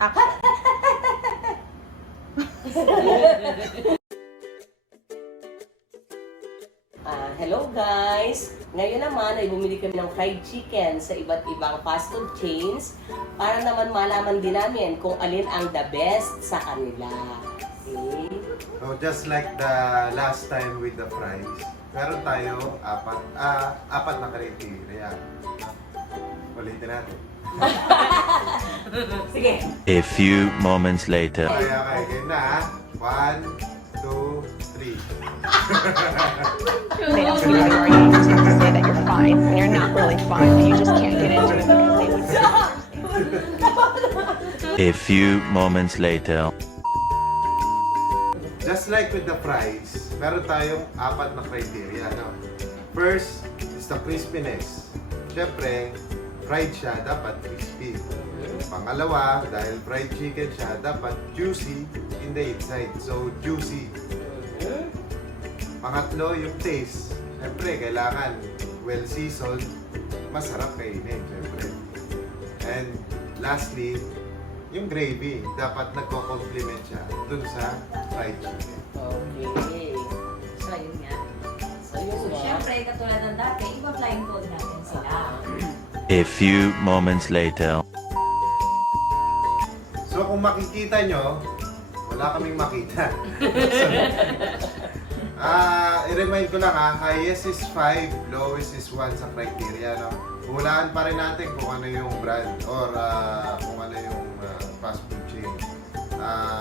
Ako. Hello guys! Ngayon naman ay bumili kami ng fried chicken sa iba't ibang fast food chains para naman malaman din namin kung alin ang the best sa kanila. Okay? So just like the last time with the fries, meron tayo apat na criteria. Ulitin natin. Sige. A few moments later. Okay, game na. 1, 2, 3. They ask you how you are, you just have to say that you're fine when you're not really fine, but you just can't get into it because they would. A few moments later. Just like with the fries, meron tayong apat na criteria. No? First is the crispiness. Siyempre, fried siya, dapat crispy. Pangalawa, dahil fried chicken siya, dapat juicy in the inside. So, juicy. Pangatlo, yung taste. Siyempre, kailangan well-seasoned, masarap kainin, siyempre. And lastly, yung gravy, dapat nagko-complement siya dun sa fried chicken. Okay. So, yun nga. So, yun So, nga. syempre, katulad ng dati, iba flying code natin sila. A few moments later. So, kung makikita nyo, wala kaming makita. I-remind ko lang highest is 5, lowest is 1 sa criteria. No? Hulaan pa rin natin kung ano yung brand or kung ano yung fast food chain.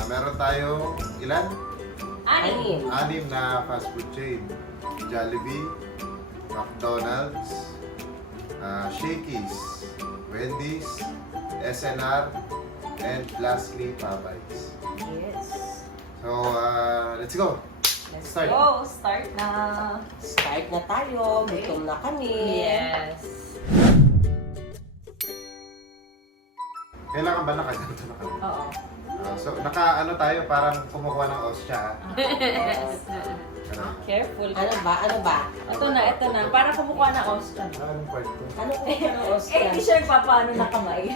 Meron tayo ilan? Anim. 6 na fast food chain. Jollibee, McDonald's, Shakey's, Wendy's, SNR, and lastly, Popeyes. Yes. So, let's go! Let's Start. go. Start na. Start na tayo. Gutom na kami. Yes. Kailangan ba nakaganto na kami? Oo. So, naka-ano tayo, parang kumukuha ng ostya. Yes. Ganun. Careful. Ano ba? Ano ba? Ito na, ito na. Para kumukuha ng Oscar. Anong part ko? Ano po yung Eh, Oscar? di siya paano na kamay.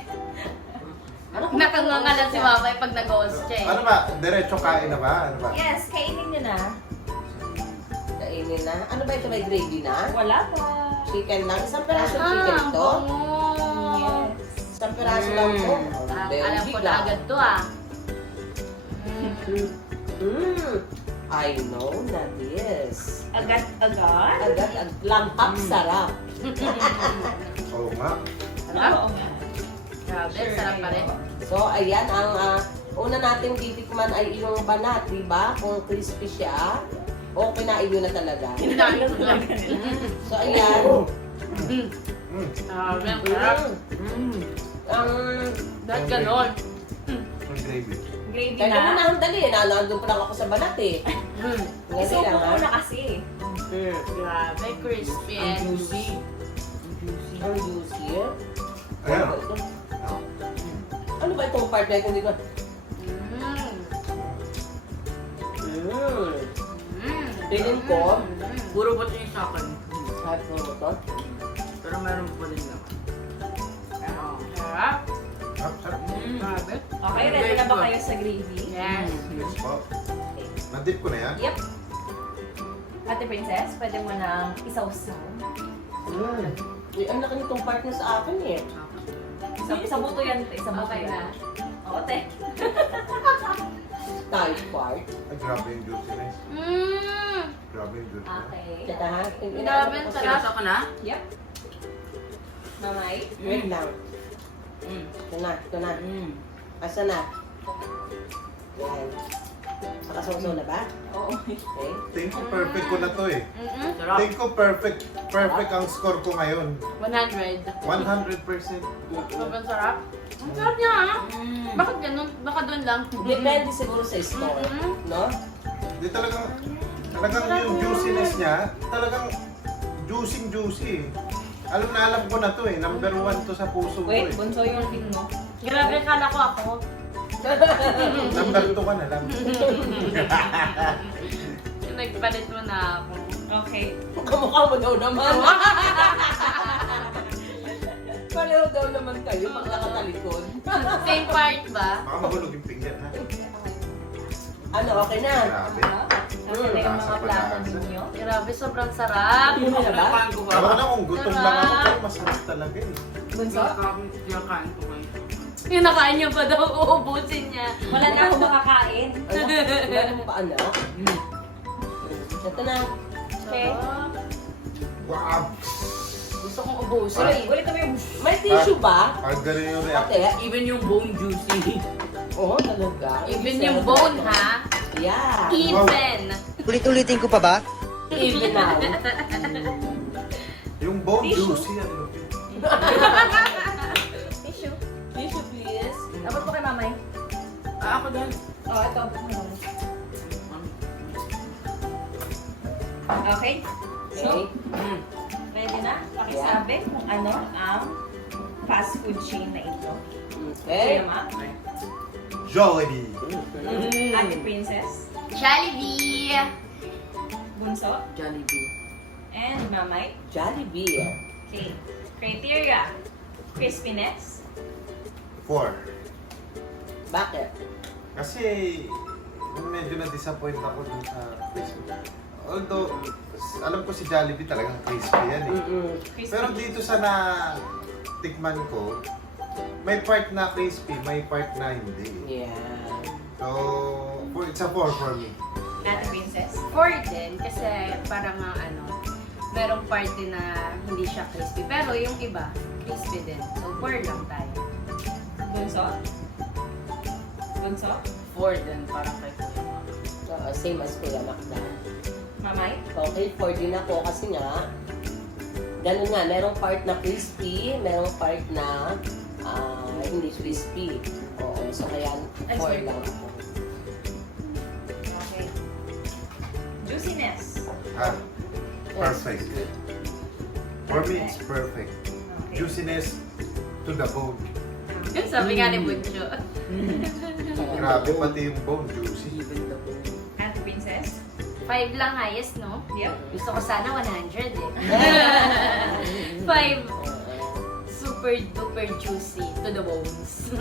Ano po? Nakangangalan si Mamay pag nag-host siya eh. Ano ba? Diretso kain na ba? Ano ba? Yes, kainin nyo na. Kainin na. Ano ba ito? May gravy na? Wala pa. Chicken lang? Isang peraso chicken to? Yes. Isang peraso lang to? Alam ko na agad to ah. I know na this. Agad-agad? Agad, lampak sarap. Oo nga. Oo nga. Grabe, sarap pa rin. So, ayan, ang una nating titikman ay yung banat, di ba? Kung crispy siya, o kinain nyo na talaga. Kinain ko lang. So, ayan. Grabe, ang sarap. Dahil ganon. Yung gravy. Gravy Kaya mo na. na, dali. Nandun pa lang ako sa banat eh. Ngayon Isubo lang, ko ha? na kasi. Grabe, crispy and juicy. Ang juicy. Ayan. Ano ba itong part na ito? Hindi ko... Feeling ko, Puro ba ito yung sa akin? kahit mo ito, Pero meron pa rin naman. Sarap. Sarap, sarap. Grabe. Okay, ready na ba kayo sa gravy? Yes. Yes po. Nadip ko na yan. Yep. Ate Princess, pwede mo nang isaw-saw. eh, ang laki nitong part na sa akin eh. Isa mo to yan, te. Isa mo to Okay yan. na. Oo, te. Tight part. Ay, grabe yung juiciness. Grabe yung juiciness. Okay. Teka ha? Grabe, ang sarap. Ako na? Yep. Mamay. Wait lang. Ito na, ito na. Asa na? Yan. Nakasawsaw na ba? Oo. Okay. Think ko perfect ko na to eh. Sarap. Think ko perfect ang score ko ngayon. 100. 100%. Sobrang sarap. Ang sarap niya ah. Bakit ganun? Baka doon lang. Depende siguro sa store. No? Di talagang yung juiciness niya, talagang juicy. Alam ko na to eh. Number 1 to sa puso ko Wait, eh. bunso yung pin mo. Grabe, kala ko ako. Number 2 ka na lang. Nagpalit mo na ako. Okay. Kamukha mo daw naman. Pareho daw naman kayo pag nakatalikod. Same part ba? Baka mahulog yung pinggan, ha? Ano, okay na? Grabe. Kasi na yung mga Lasa pa plato lasa. ninyo. Grabe, sobrang sarap. Hindi na ba? Pero na kung gutom lang ako, pero masarap talaga eh. Bunso? Yung nakain niya pa daw, uubusin niya. Wala na akong makakain. Ano mo pa anak? Ito na. Okay. Wow! Gusto kong ubusin. Uy, ulit kami yung... May tissue ba? Pag ganun yung Ate, reaction. Even yung bone juicy. oo talaga. Even yung bone, ha? Yeah. Even. Ulit-ulitin ko pa ba? Even now. Yung bone Tissue. juicy, ano? Tissue. Tissue please. Dapat po kay Mamay. Ako din. Oh, ito. Okay. So, Okay. ready na? Pakisabi kung ano ang fast food chain na ito. Okay. Kuya Ma? Jollibee! Ate Princess? Jollibee. Bunso? Jollibee. And Mamay? Jollibee. Okay. Criteria. Crispiness? 4. Bakit? Kasi medyo na-disappoint ako dun sa crispy. Although, alam ko si Jollibee talagang crispy yan eh. Crispy. Pero dito sa tikman ko, may part na crispy, may part na hindi. Yeah. So, it's a 4 for me. Ate Princess? 4 din kasi parang merong part din na hindi siya crispy. Pero yung iba, crispy din. So 4 lang tayo. Bunso? Bunso? 4 din parang kay Kuya. Same as Kuya Makda. Mamay? Okay, 4 din ako kasi nga, ganun nga, merong part na crispy, merong part na hindi crispy. Oo, so kaya 4 lang ako. Okay. Juiciness? Ah, perfect. For me, it's Perfect. perfect. Okay. Juiciness to the bone. Yung sabi nga ni Buncho. Grabe, pati yung bone juicy. Ate Princess? 5 lang highest, no? Yep. Gusto ko sana 100 eh. 5 super duper juicy to the bones.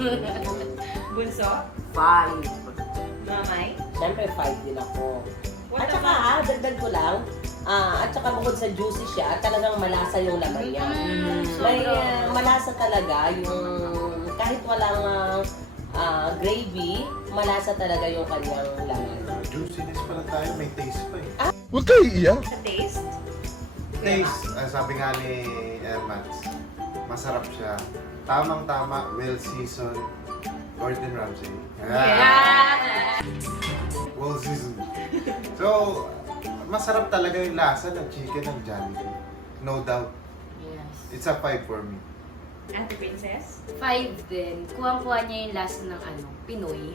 Bunso? 5. Mamay? Siyempre, 5 din ako. What At saka, about- dagdag ko lang, at saka bukod sa juicy siya, talagang malasa yung laman niya. May malasa talaga yung, kahit walang gravy, malasa talaga yung kanyang laman. Juiciness pala tayo, may taste pa eh. Huwag kayo iiyak. Sa taste? Taste, sabi nga ni Mats, masarap siya. Tamang-tama, well-seasoned, Gordon Ramsay. Yeah! Well seasoned. So, masarap talaga yung lasa ng chicken ng Jollibee. No doubt. Yes. It's a 5 for me. Ate Princess? 5 din. Kuha-kuha niya yung lasa ng Pinoy.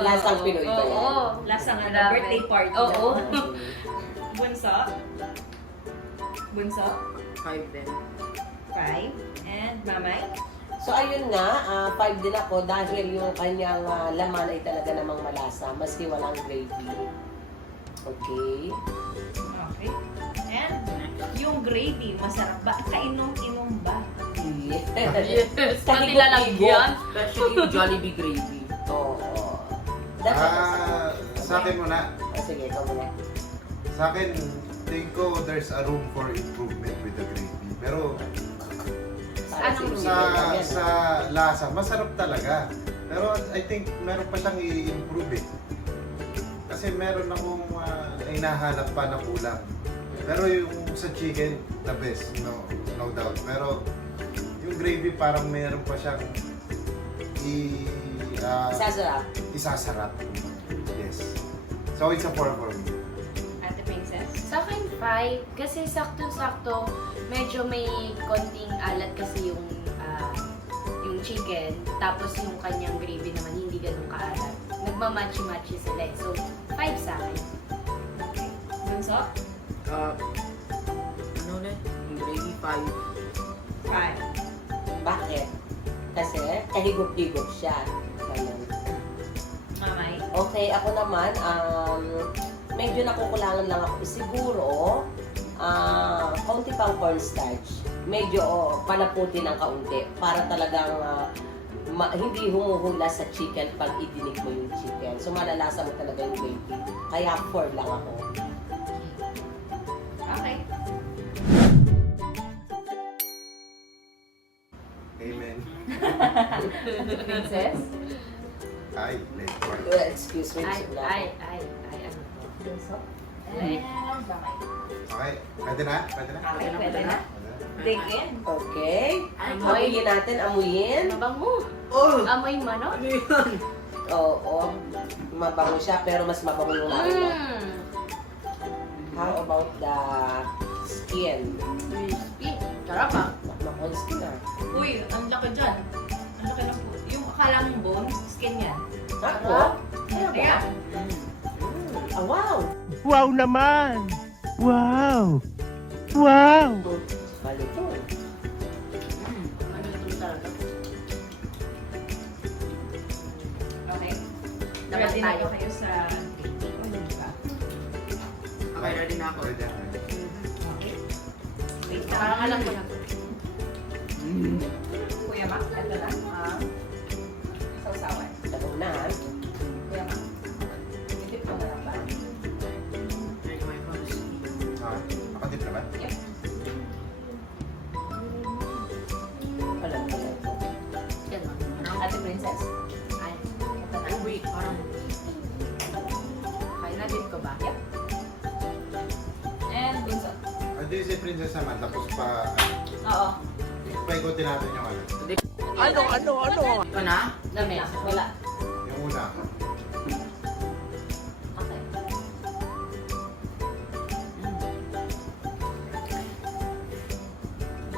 Lasang Pinoy ba yan? Oo. Lasang Grabe. birthday party. Oo. Bunso? Bunso? 5 din. 5. And Mamay? So ayun nga, 5 din ako dahil yung kanyang laman ay talaga namang malasa, maski walang gravy. Okay. Okay. And yung gravy, masarap ba? Kainom-inom ba? Yes. Pati lalagyan. Especially yung Jollibee gravy. Oo. That's Sa akin muna. sige, ikaw muna. Sa akin, tingin ko there's a room for improvement with the gravy. Pero Para Anong sa sa lasa, masarap talaga. Pero I think meron pa siyang i-improve eh. Kasi meron akong hinahanap pa na kulang. Pero yung sa chicken, the best, no doubt. Pero yung gravy parang meron pa siyang Sasarap. isasarap. Yes. So it's a 4 for me. Ate Princess? Sa akin 5 kasi sakto-sakto medyo may konting alat kasi yung chicken tapos yung kanyang gravy naman hindi ganun kaalat. Nagmamachi-machi sila eh. So 5 sa akin. Bunso? Ano ulit? Yung gravy 5. 5. Bakit? Kasi kahigop-higop siya. Ganun. Mamay? Okay, ako naman, medyo nakukulangan lang ako. Siguro, kaunti pang cornstarch. Medyo palaputin ng kaunti para talagang hindi humuhula sa chicken pag idinig mo yung chicken. So malalasa mo talaga yung gravy. Kaya 4 lang ako. Okay. Amen. Princess? Ay, late part. Excuse me. Ay, busog na ay, ako. ay, ay, ano to? Bunso. Ay. And Mamay. Okay, pwede na? Pwede na? Okay, pwede na. Pwede na? Dig in. Okay. Amoy. Amuyin natin, amuyin. Mabango. Oh! Amoy manok. Ano yun? Oo. Mabango siya, pero mas mabango yung nauna. Mmm. How about the skin? Crispy. Sarap ah. Mabango yung skin ah. Uy, ang laki dyan. Ang laki ng po. Yung akala mong bone, skin yan. Ako? Kaya ba? Kaya, Ah, wow! Wow naman! Wow! Wow! Malito. Ano ito talaga? okay. Dapat Ready na tayo. ba kayo sa Okay, ready na ako. Pwede na. Okay. Wait lang. Parang alam ko na. Kuya Mac, ito na. Sausawan. Tanong na ha. Kuya Mac. Itip ko na lang ba? Check my phones. Nakadip na ba? Yep. Alam ko na ito. Yan o. Ate Princess. Ay. Ito na. Oh, wait, parang... Okay, na-dip ko ba? Yep. And bunso. Ano yung si Princess naman, tapos Oo. paikutin natin yung ano. Ito na? Dami. Wala. Yung una. Okay.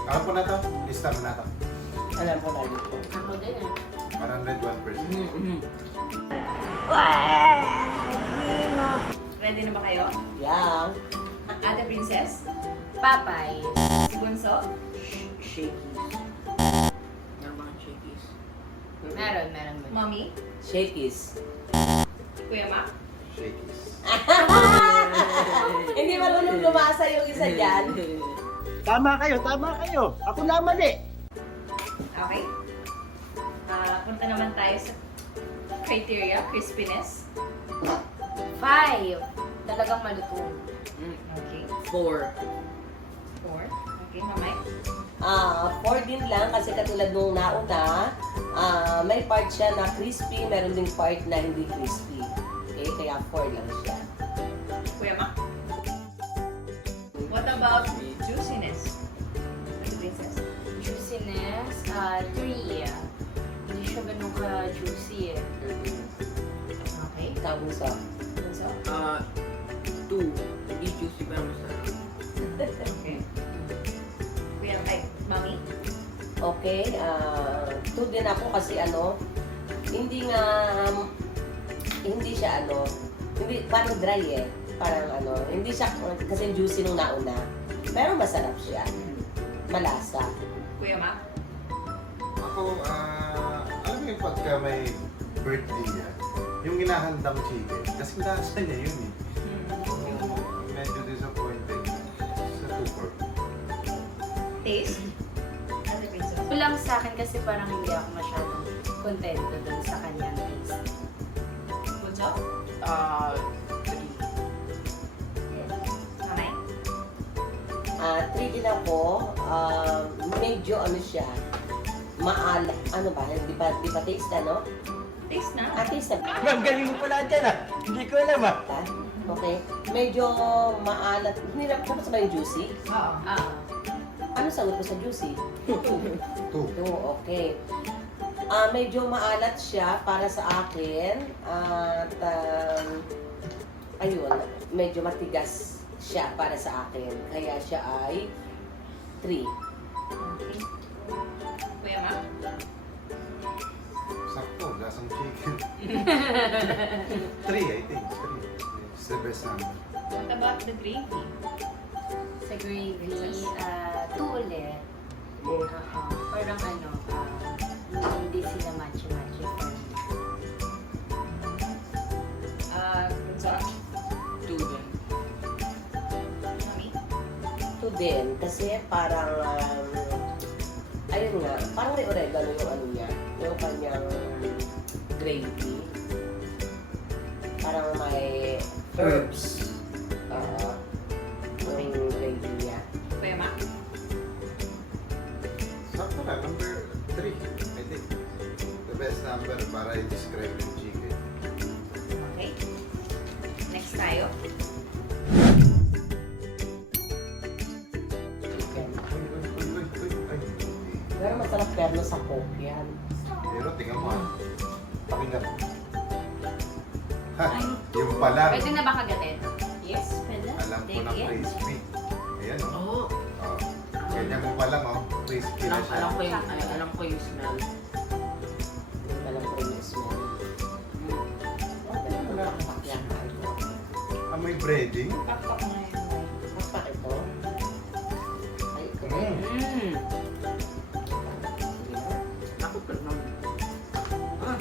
Alam ko na to. Lista mo na to. Alam ko na ito. Ako din eh. Parang red 1%. Ready na ba kayo? Yang. Ate Princess. Papay. Si Bunso. Shakies. Meron mga shakies. Meron. Mommy. Shakies. Kuya Mac. Shakies. Hindi marunong lumasa yung isa dyan. Tama kayo, tama kayo. Ako naman eh. Okay. Punta naman tayo sa criteria, crispiness. 5. Talagang malutong. Okay. 4. 4. Okay, Mamay. 4 din lang kasi katulad nung nauna, may part siya na crispy, meron ding part na hindi crispy. Okay, kaya 4 lang siya. Kuya Mac. What about juiciness? Ate Princess. Juiciness, 3. Hindi siya ganun ka-juicy eh. Okay. Tapos sa Bunso. 2. Hindi juicy pero masarap. Okay. Kuya Mac. Mommy. okay, 2 din ako kasi hindi siya hindi, parang dry eh. Parang hindi siya kasi juicy nung nauna. Pero masarap siya. Malasa. Kuya Mac. Ako, alam mo yung pagka may birthday yan, yung inahandang chicken, kasi lasa niya yun eh. Medyo disappointed sa super. Taste. Ate Princess. Kulang sa akin kasi parang hindi ako masyadong contento dun sa kanyang taste. Bunso. 3. Mamay. 3 din ako. Medyo siya. Maalat. Ano ba? Di ba taste Taste na. Taste na. Ma'am, galing mo pala dyan ah. Hindi ko alam ah. Okay. Medyo maalat. Hindi na, tapos ba yung juicy? Oo. Ano sagot ko sa juicy? 2. Okay. Medyo maalat siya para sa akin. At, ayun, medyo matigas siya para sa akin. Kaya siya ay 3. Okay. Kuya Mac. Sakto, lasang chicken. 3, I think. 3. It's the best number. What about the gravy? Sa gravy, 2 ulit. Parang hindi sila matchy-matchy for me. Bunso. 2 din. Mommy. din. Kasi parang, ayun nga, parang may oregano yung ano niya. Yung kanyang gravy. Parang may herbs. Yung gravy niya. Kuya Mac? Sakto na, number 3, I think. The best number para i-describe yung chicken. Okay. Next tayo. Chicken. Ay. Pero masarap perno sa Coke yan. Pero tingnan mo ha. Pakinggan mo. Ha, yung pala. Pwede na ba kagatin? Yes, pwede. Alam ko na Take it. crispy. Ayan o. Oo. Oh. Ganyan mo pa lang oh. Crispy na siya. Alam ko yung smell. Alam ko yung smell. Okay, pakpak yan. Amoy breading. Pakpak na yun. Pakpak ito. Ay, ito. Mm. Sige na. Ako pa naman. Ah.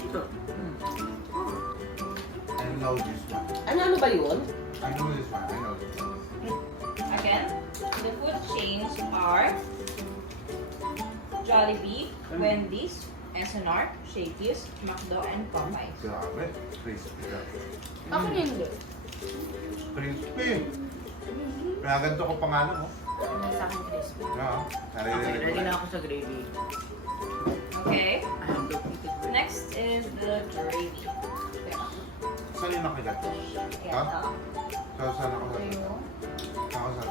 Ito. I know this one. Ano ba yun? I know this one. I know this one. Again, the food chains are Jollibee, Wendy's, SNR, Shakey's, McDo, and Popeyes. Grabe. Crispy ka. Ako hindi. Crispy. Pinaganto ko pangalan mo. Ano sa akin crispy? Oo. Okay, Naririnig ready ko. na ako sa gravy. Okay, I have to eat it. next is the gravy. Saan yung nakigat? Ayan, Ha? Saan ako sa Ito. Ako sa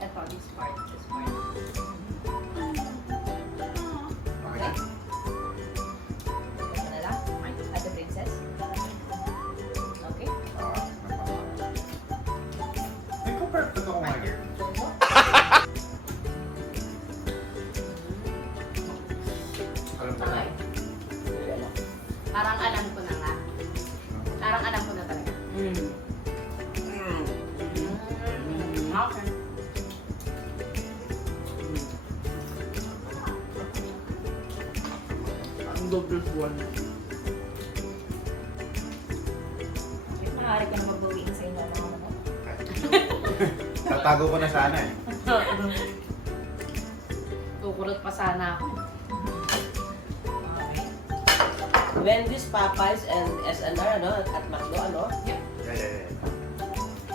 Ito, this part, this part. Okay. Ito na lang. Ate Princess. Okay. Ay, ko perfect ako ngayon. Alam mo na. Okay. Parang alam ko na nga. Parang alam ko na talaga. Mm. Okay. Ang double one. Maaari ka na magbawiin sa inyo ng mga ano. Tatago ko na sana eh. Kukurot pa sana ako. Okay. Wendy's, Popeyes, and SNR, ano? At McDo, ano? Yeah.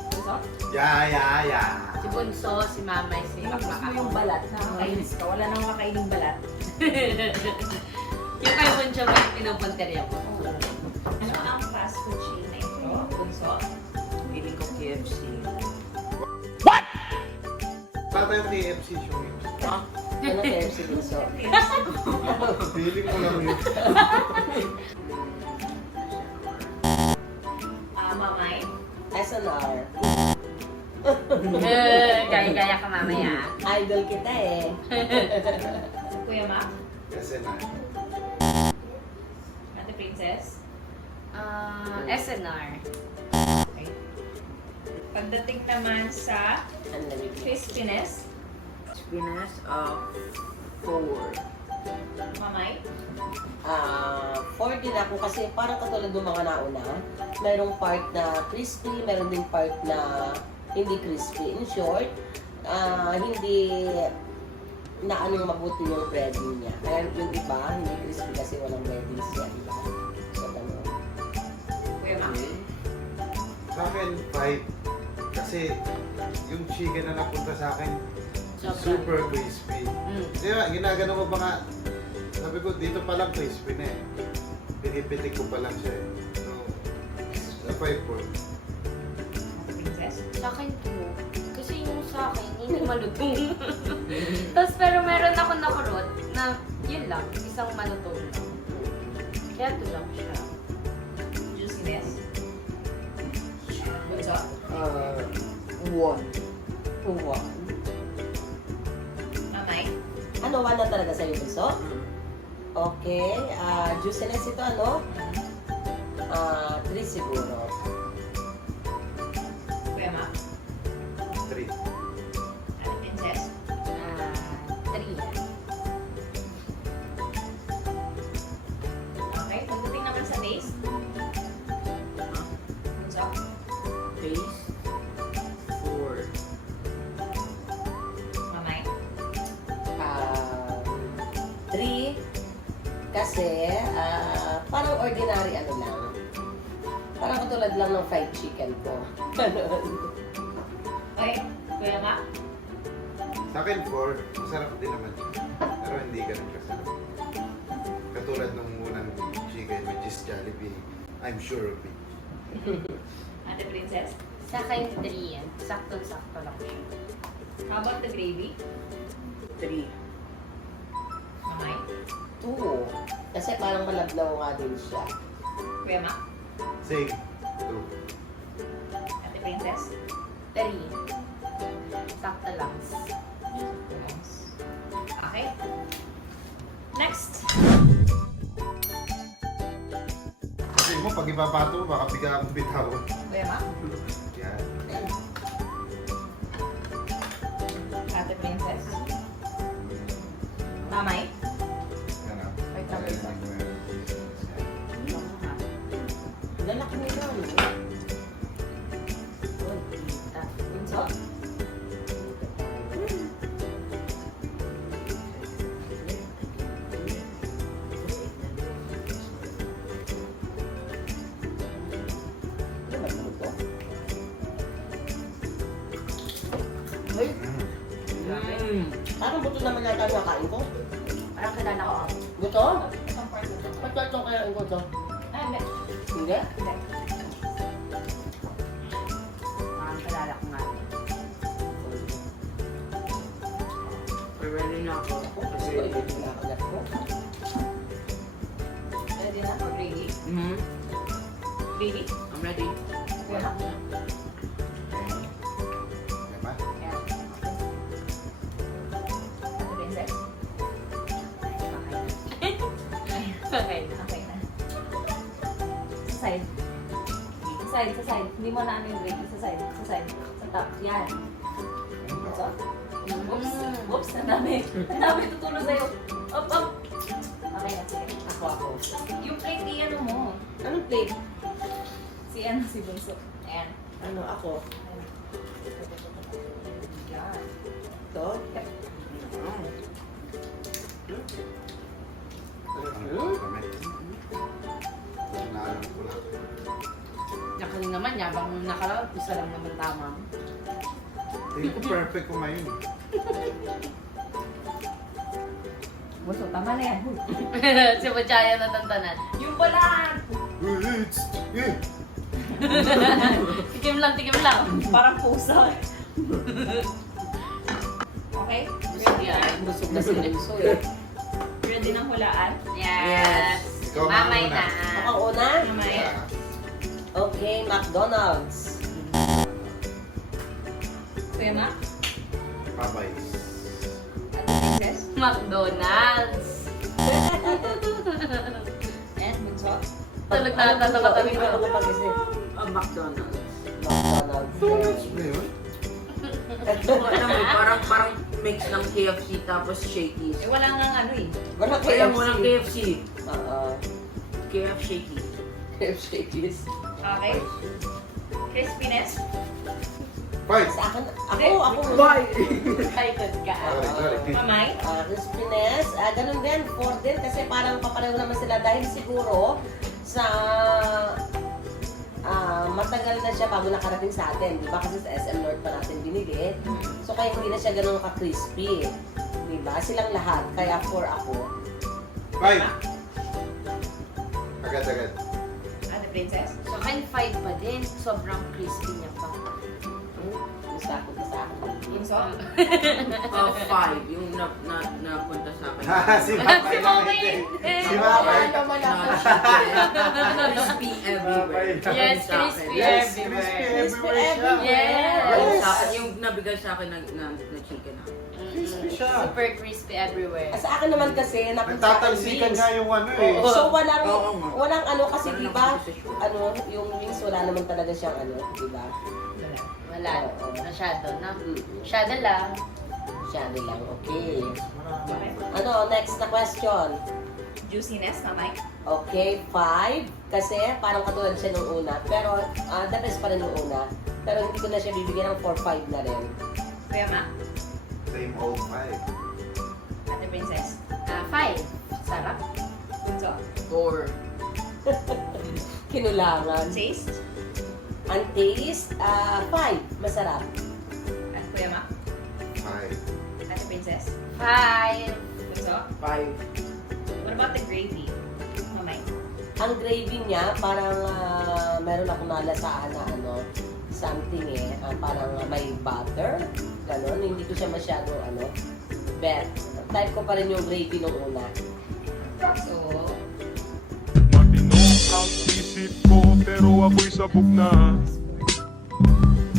Gusto? Yeah. Si Bunso, si Mamay, si Gusto Pakpak mo yung ako. balat. Nakakainis ka. Wala nang makaining balat. Yung kay Bunso ba yung pinupunteriya ko? Ano ang fast food chain na ito? Bunso. Feeling ko KFC. Wala tayong KFC show yun. Ano KFC Bunso? Feeling ko lang yun. Mamay. SNR. Gaya-gaya ka mamaya. Idol kita eh. Kuya Mac. Kasi na. Ate Princess. SNR. Okay. Pagdating naman sa Ang lamig. crispiness, Spinas of 4. Mamay. 4 din ako kasi parang katulad ng mga nauna, merong part na crispy, meron din part na hindi crispy. In short, hindi na anong mabuti yung breading niya. Kaya yung iba, hindi crispy kasi walang breading siya, di ba? So, ganun. Kuya Mac. Sa akin, 5. Kasi yung chicken na napunta sa akin, super crispy. Di ba, ginagano ko ba nga, sabi ko, dito pa lang crispy na eh. Pinipitik ko pa lang siya eh. So, sa 5 po. Princess. Sa akin po. Kasi yung sa akin, hindi malutong. Tapos pero meron ako nakurot na yun lang, isang malutong lang. Kaya ito lang siya. Juiciness. Bunso. 1. Wow. Mamay. Ano, 1 na talaga sa'yo, Bunso? Okay. Juiciness ito, ano? 3 siguro. Kuya Mac. 3. Ate Princess. 3 yan. Okay. Pagdating naman sa taste. Bunso. Kasi, parang ordinary ano lang. Parang katulad lang ng fried chicken ko. Okay, Kuya Mac? Sa akin, 4. Masarap din naman siya. Pero hindi ganun kasarap. Katulad nung unang chicken, which is Jollibee. I'm sure of it. Ate Princess? Sa akin, 3 yan. Sakto-sakto lang siya. How about the gravy? 3. Mamay? 2. Kasi parang malabnaw nga din siya. Kuya Mac? Same. 2. Ate Princess? 3. Sakto lang. Okay. Next. Kasi mo, pag ibabato, baka bigla akong bitawan. Kuya Mac? Yan. Ate Princess? Mamay? Yan ah. Wait lang, wait lang. Lalaki nila, ano? Oh, tita. Bunso? Ano ba ito? Parang buto naman yata ang nakain ko. Parang kilala ko. Buto? Isang part mo to. Ba't ito kaya ang buto? Hindi. Hindi? Hindi. Parang kilala ko nga. Ready na ako. Kasi ito yung nakalat ko. Ready na for gravy? Mhm. Gravy? I'm ready. Kuya Mac? Diba? Yeah. Ate Princess? Okay na. Okay na. Sa side. Sa side, sa side. Hindi mo na ano yung gravy. Sa side, sa side. Sa top. Yan. Ito? Oops. Oops, ang dami. Ang dami tutulong sa'yo. Up, up. Okay na, sige. Ako. Yung plate ni ano mo. Anong plate? Si ano, si Bunso. Ayan. Ano ako? Yan. Ito? Ano kami? Naalam ko lang. Nakali naman, yabang nakalaw, isa lang naman tama. Tingin ko perfect ko ngayon. Bunso, tama na yan. Si Bachaya natantanan. Yung pala! Tikim lang, tikim lang. Parang pusa. Okay? Yan. Busog na si Enzo eh. Ready ng hulaan? Yes. Ikaw Mamay muna. na. Ako una? Mamay. Okay, McDonald's. Kuya Mac? Papays. Ate Princess? McDonald's. And Bunso? Tulog na ata sa katabi ko. Pag-isip. McDonald's. McDonald's. Ano yun? Alam mo, parang mix ng KFC tapos Shakey's. Eh, wala nga ano eh. Wala Alam mo ng KFC. KFC. Oo. KF Shakey. KFC is. Okay. Crispiness? Five. Sa akin, ako. Bye! Excited ka. Sorry. Mamay? Crispiness, ganun din, 4 din kasi parang papareho naman sila dahil siguro sa matagal na siya bago nakarating sa atin, di ba? Kasi sa SM North pa natin binili. So kaya hindi na siya ganun ka-crispy. Di ba? Silang lahat, kaya 4 ako. Five. Agad-agad. Ate Princess? So, akin 5 pa din. Sobrang crispy niya pa. Basta ako. Bunso? 5. Yung napunta sa akin. Si Mamay Si Mamay. Si Mamay. Crispy everywhere. Yes, Sa akin. crispy Yes, everywhere. crispy everywhere siya. Yes. Sa akin, yung nabigay sa akin na chicken. Crispy siya. Super crispy everywhere. Sa akin naman kasi, Nagtatalsikan nga yung ano eh. Oo. So walang Oo nga. walang ano kasi Walang di ba? composition. Ano, yung wings wala naman talaga siyang ano, di ba? Wala. Oo. Masyado na. Masyado lang. Siya lang, okay. Okay. Ano, next na question. Juiciness, Mamay? Okay, 5. Kasi parang katulad siya nung una. Pero the best pa rin nung una. Pero hindi ko na siya bibigyan ng 4-5 na rin. Kuya Mac? Same old five. Ate Princess? 5. Sarap. 4. Kinulangan. Taste? Ang taste, 5. Masarap. At Kuya Mac? 5. Ate Princess? 5. Bunso? 5. What about the gravy? Mamay? Ang gravy niya, parang meron ako nalasaan na something parang may butter. Ganon, hindi ko siya masyado bet. Type ko pa rin yung gravy nung una. So, Matino ang isip ko pero ako'y sabog na.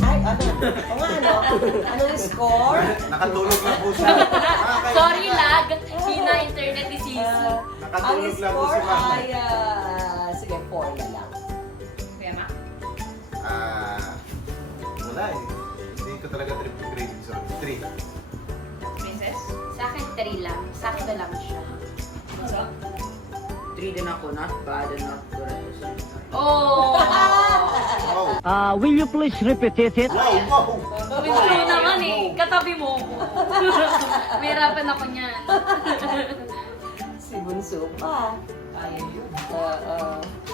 Ay, o nga ano yung score? Nakatulog lang po siya. Sorry lag. Hina internet ni Sisi. Ang Nakatulog lang po si score Mama. ay, sige, 4 na lang. Kuya Mac? Wala eh. Hindi ko talaga trip yung gravy. So, 3. Princess? Sa akin 3 lang. Sakto lang siya. Bunso? 3 din ako. Not bad and not good at the same time. Oh! Wow! Will you please repeat it? Wow! Wow! Bunso naman eh. Katabi mo ko. Mahirapan ako niyan. Si Bunso pa. Ayaw yun.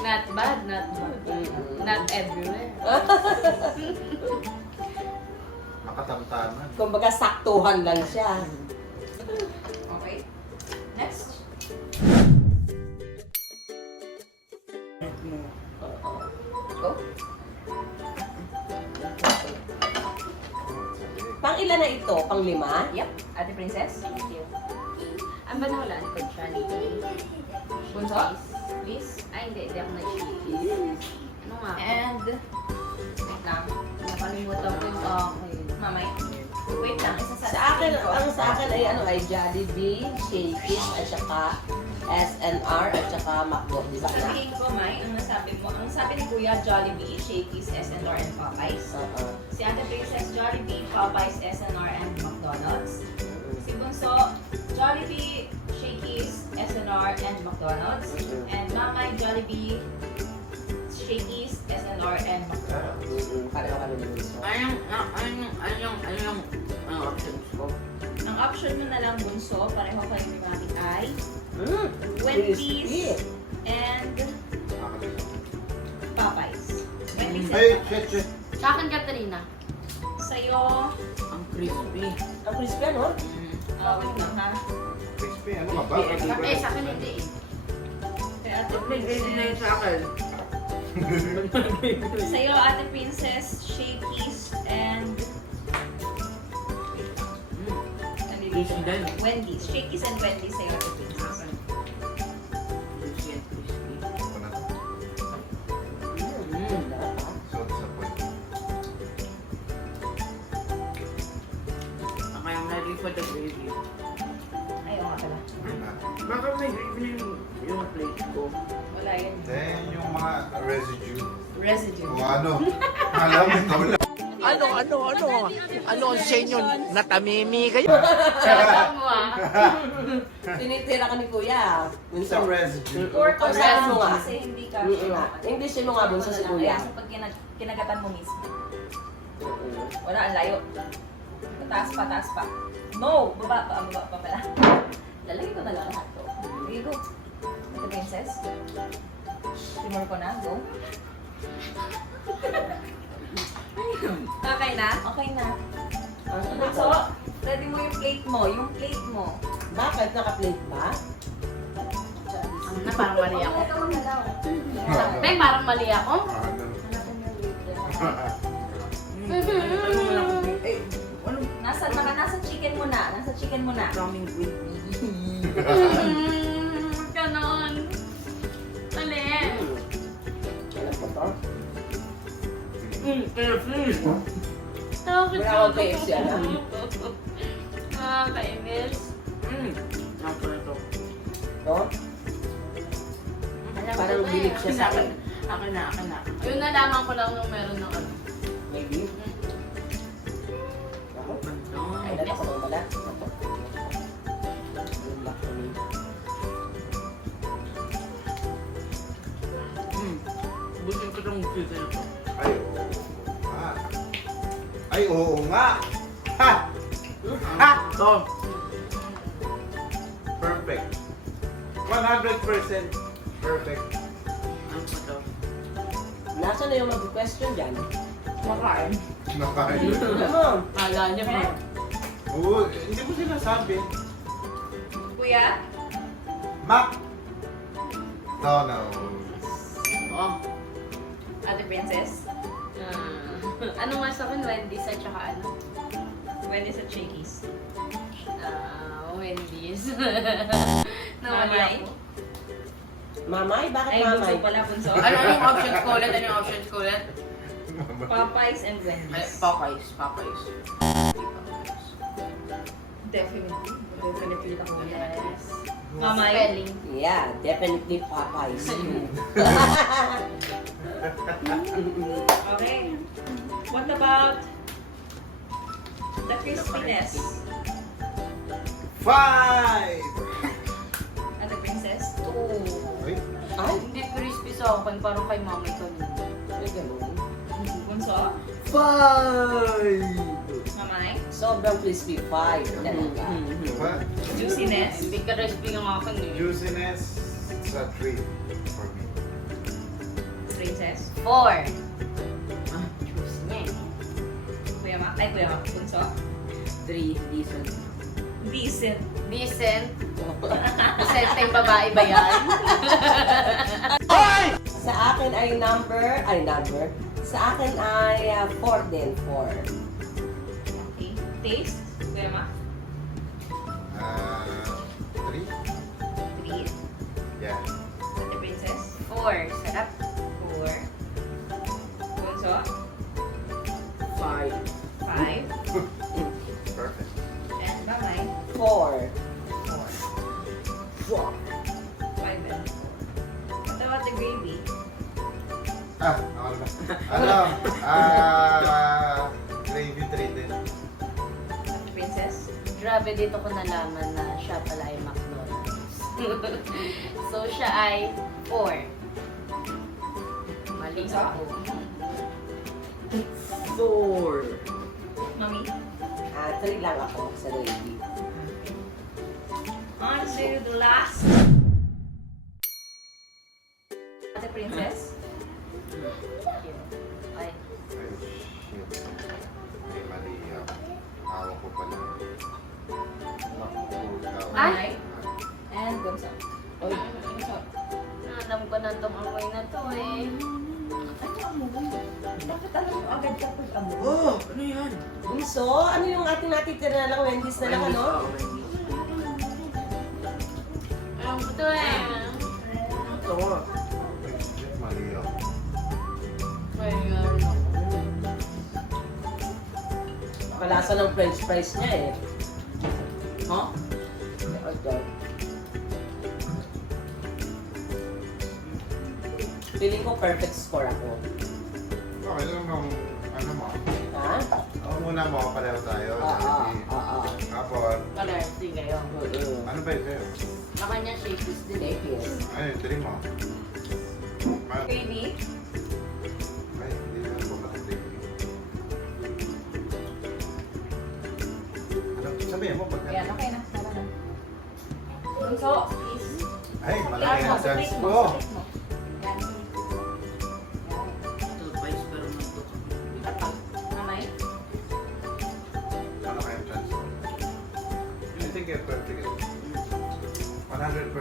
Not bad, not good. Not everywhere. Makatamtaman. Kumbaga, saktuhan lang siya. Okay. Next. Go. Pang ilan na ito? Pang 5? Yep. Ate Princess? Thank you. Ang ba nawalaan ko siya? Bunso? Please? Ay, hindi ako nag-cheese. Ano nga? And, wait lang. Nakalimutan ko yung akin. Mamay. Wait lang. Isa Sa akin, sa akin ay Jollibee, Shakey's, at saka SNR, at saka McDo, di ba? Sa tingin ko, May, ang sabi ni Kuya, Jollibee, Shakey's, SNR, and Popeyes. Si Ate Princess, Jollibee, Popeyes, SNR, and McDonald's. Si Bunso, Jollibee, Shakey's, SNR, and McDonald's. And Mamay, Jollibee, Shakey's, SNR, and McDonald's. Pareho kami ng Bunso. Ano options ko? Ang option mo na lang, Bunso, pareho kayo ni Mami ay Crispy. Wendy's and Popeyes. Wendy's Ay, and Popeyes. shit. Sa akin, Katrina. Sa'yo, Ang crispy. Ang crispy, ano? wait lang ha. Crispy, ano ka ba? Eh, sa akin hindi eh. Kay Ate Ba't may gravy na yun Princess, sa akin? sa'yo, Ate Princess, Shakey's and Crispy din. Wendy's. Shakey's and Wendy's sa'yo, Ate Princess. Crispy and crispy. Ako na to. So disappointed. Okay, I'm ready for the gravy. Ayaw nga pala. Bakit may gravy na yung plate ko? Wala yan. Then, yung mga residue. Residue. Kung ano. Alam mo, ikaw lang. Ano ang senyo? Natamimi kayo? Sarap mo ah. Tinitira ka ni Kuya. Sa Bunso. residue. Or Ang sarap mo nga. kasi hindi ka English mo nga, Bunso, si Kuya. Kaya pag kinagatan mo mismo. Wala, ang layo. Taas pa, taas pa. No! Baba pa pala. Lalagay ko na lang lahat to. Sige, go. Ate Princess. Simmer ko na, go. Okay na? Okay na. So, ready mo yung plate mo. Yung plate mo. Bakit? Naka-plate ba? Ano na, parang mali ako. Ito mo na daw. Be, parang mali ako. Nasa chicken mo na. Nasa chicken mo na. Coming with me. Ganon. Mali. Alam ko to. KFC! Bakit Wala akong KFC, alam. Kainis. Ako na to. No? Alam Parang ko bilib siya sa akin. Akin na. Yung nalaman ko lang nung meron ng ano. Maybe. Ako. Ay, Ito. ako naman pala. Yung lock ko ni- Busin ko itong chicken ito. Ay, oo nga. Ha! Ha! Ito. Perfect. 100% Perfect. Ano pa to? Nasaan na yung mag-question dyan? Makain. Nakain. Ano? Kala niya pa. Oo, hindi mo sinasabi. Kuya? Mac. Donald. Oh, Ate Princess? Ano nga sa akin, Wendy's at saka ano? Wendy's at Shakey's. Wendy's. Nawala Mamay? ako. Mamay? Bakit Ay, mamay? bunso pala, bunso. ano yung options ko ulit? Ano yung options ko ulit? Popeyes and Ay, Wendy's. Popeyes. Popeyes. Definitely. Definitely ako yan. Yes. Mamay? Spelling. Yeah, definitely Popeyes. Okay. What about the crispiness? 5! Ate Princess? Ay, Ay, Hindi crispy sa akin, parang kay mamay kanina. ay ganun. Bunso? 5! Mamay? Sobrang crispy 5 talaga. Diba? Juiciness? Hindi ka crispy ng akin eh. Juiciness sa 3 for me. Princess? 4. Juice niya eh. Kuya Ma? Ay, Kuya Ma. Bunso? 3, decent. Decent. Decent? Decent yung babae ba yan? Sa akin ay number. Sa akin ay 4 din, 4. Okay. Taste? Kuya Ma? 3? 3. Yeah. Ate Princess? 4. Sarap. 4. Bunso? 5. 5. Perfect. And Mamay? 4. 4. 5 and 4. What about the gravy? Ako na. Gravy 3 din. Ate Princess? Grabe, dito ko nalaman na siya pala ay McDonald's. So, siya ay 4. Mali ako. 4. Mami? 3 lang ako sa gravy. On to the last. Ate Princess? Ay, Ay, shit. Ay, mali ako. Hawak ko pala. Naku, Mamay? And Bunso? Oy, Bunso? alam ko na itong amoy na to eh. Ano amoy? Bakit alam mo agad kapag amoy? Oh, ano yan? bunso, ano yung ating natitira na lang? Wendy's na lang, ano? Alam ko to eh. Ito. shit, mali ako. Ayun. Kalasa ng french fries niya eh. Huh? Okay. Feeling ko perfect score ako. Okay lang nung ano mo. Ha? Ako muna mo, pareho tayo. Oo. Kapon. Kalersi kayo. Ano ba ito? Sa kanya shakes din eh. Ay, drink mo. Gravy? Ay, hindi na ako makadrink. Ano, sabihin mo pag Yan, okay na. Tara na. Bunso, please. Ay, malaki ang chance ko. Yan. Advice pero nagto. Mamay? Malaki ang chance ko. I think you're perfect. 100%.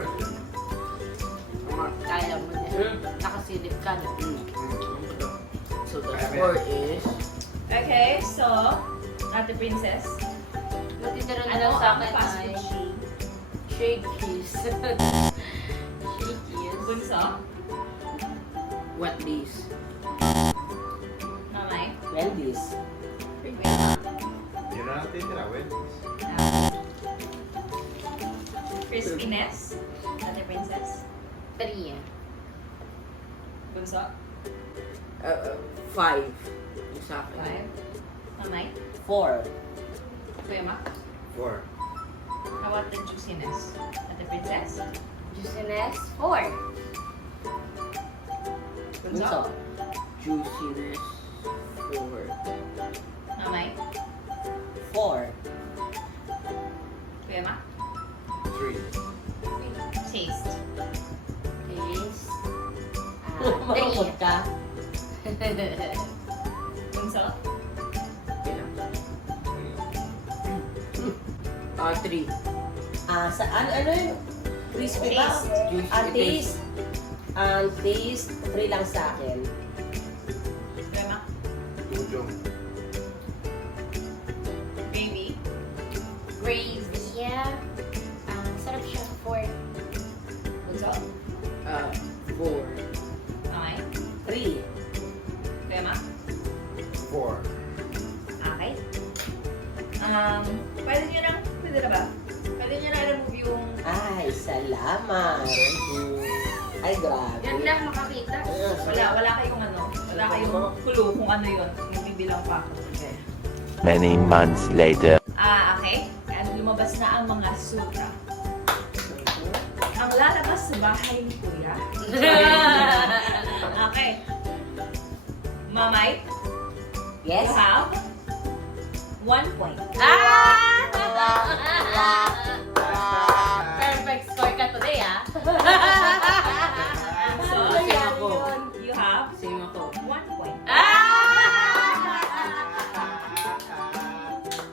Kaya mo din. Nakasilip ka na. So the score is... Okay, so, Ate Princess. Natitira na Ano lang sa ang akin fast ay food chain? shakies. Shakies. Bunso? What days? Mamay? Wendy's. Kuya Ma? Yun na natin tira, Wendy's. Crispiness? Ate Princess? 3. Bunso? 5. Yung sa akin. 5. Mamay? 4. Kuya Ma? 4. How about the juiciness? Ate Princess? Juiciness, 4. Bunso. Juiciness. 4. Mamay? 4. Kuya Ma? 3. Taste? Taste, Marunod ka. Bunso? 3. Sa ano yun? Crispy ba? Taste. Ang taste, 3 lang sa akin. Rema? Jujong. Baby? Gravy. Yeah. Sarap siya. 4. Bunso? 4. Okay. 3. Rema? 4. Okay. Pwede na ba? Pwede nyo na remove yung... Ay, salamat. Ay, grabe. Yan lang makakita. Wala kayong wala kayong clue kung ano yun. Yung bibilang pa ako. Many months later. Okay. And lumabas na ang mga sutra. Ang lalabas sa bahay ni Kuya. Okay. Mamay, you Yes? have 1 point. Perfect score ka today, ah. So, Same ako. you have Same ako. 1 point.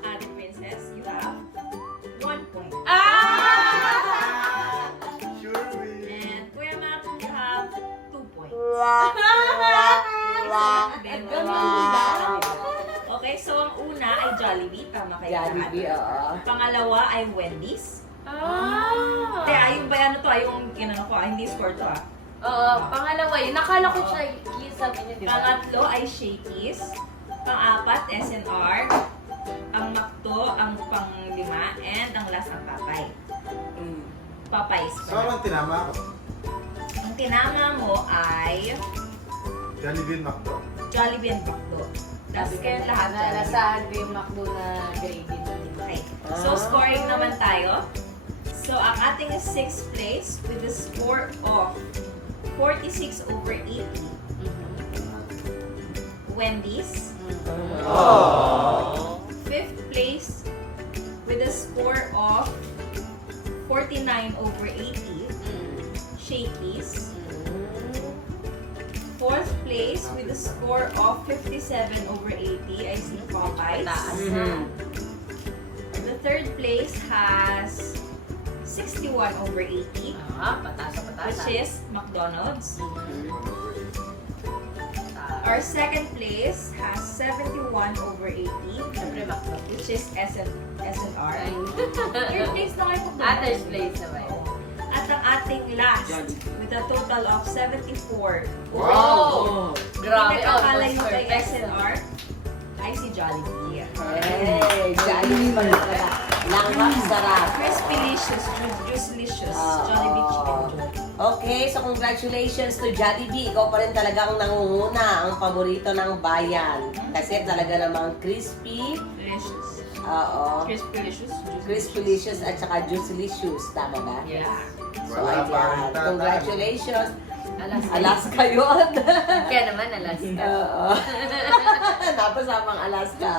Ate Princess, you have 1 point. Sure we. And Kuya Mac, you have 2 points. Okay, so ang una ay Jollibee. Tama kayo Jollibee, oo. Pangalawa ay Wendy's. Yung ba ano to? Yung kinano ko, hindi score to ah. Oo, pangalawa yun. Nakala ko siya yung sabi niya, di ba? Pangatlo ay Shakey's. Pang-apat, SNR. Ang McDo, ang pang-lima, and ang last ang Papay. Papay's. So, anong tinama ako? Ang tinama mo ay Jollibee McDo. Jollibee and McDo. Tapos kayo lahat na Jollibee. nasahan ko yung McDo na gravy. Okay. So, scoring naman tayo. So, ang ating 6th place with a score of 46/80. Wendy's. 5th place with a score of 49/80. Shakey's. 4th place with a score of 57/80. I see Popeyes. The 3rd place has 61/80, Patasa. which is McDonald's. Our 2nd place has 71/80, Siyempre, McDo. which is SNR. 3rd place na kayo McDonald's. Others place naman. Oo. At ang ating last, with a total of 74. Wow! Grabe, Pinagkakala almost nyo kay perfect. SNR ay si Jollibee. Hey, Jollibee pa rin pala. Langhap, sarap. Crispy-licious, juice-licious, Jollibee Chicken Joy. Okay, so congratulations to Jollibee. Ikaw pa rin talagang nangunguna, ang paborito ng bayan. Kasi talaga namang crispy, Delicious. oo, Crispy-licious, crispy-licious at saka juicy-licious. Tama ba? Yeah. So, Wala pa rin ayan. tatalo. Congratulations. Alaska. Alaska yun. Kaya naman, Alaska. Oo. Napasamang Alaska.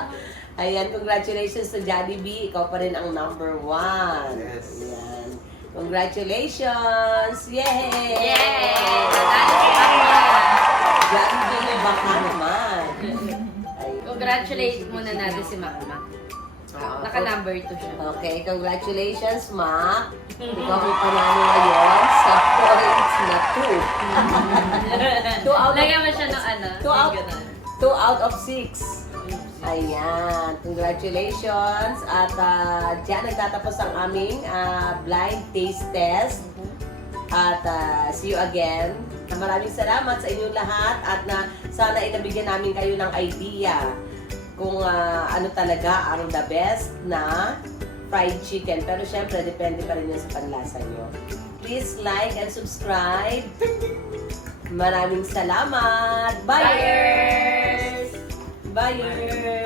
Ayan, congratulations to Jollibee. Ikaw pa rin ang number 1. Yes. Ayan. Congratulations! Yay! Jollibee, baka naman. Ay. Congratulate muna natin si Mama. Naka-number 2 siya. Okay, congratulations, Ma. Ikaw ang panalo ngayon sa points na 2. 2 out of Lagyan mo siya ng ano. 2 out of 6. Ayan, congratulations. At dyan nagtatapos ang aming blind taste test. At see you again. Maraming salamat sa inyong lahat at sana inabigyan namin kayo ng idea kung ano talaga ang the best na fried chicken. Pero syempre, depende pa rin yun sa panlasa nyo. Please like and subscribe. Maraming salamat. Buyers! Buyers!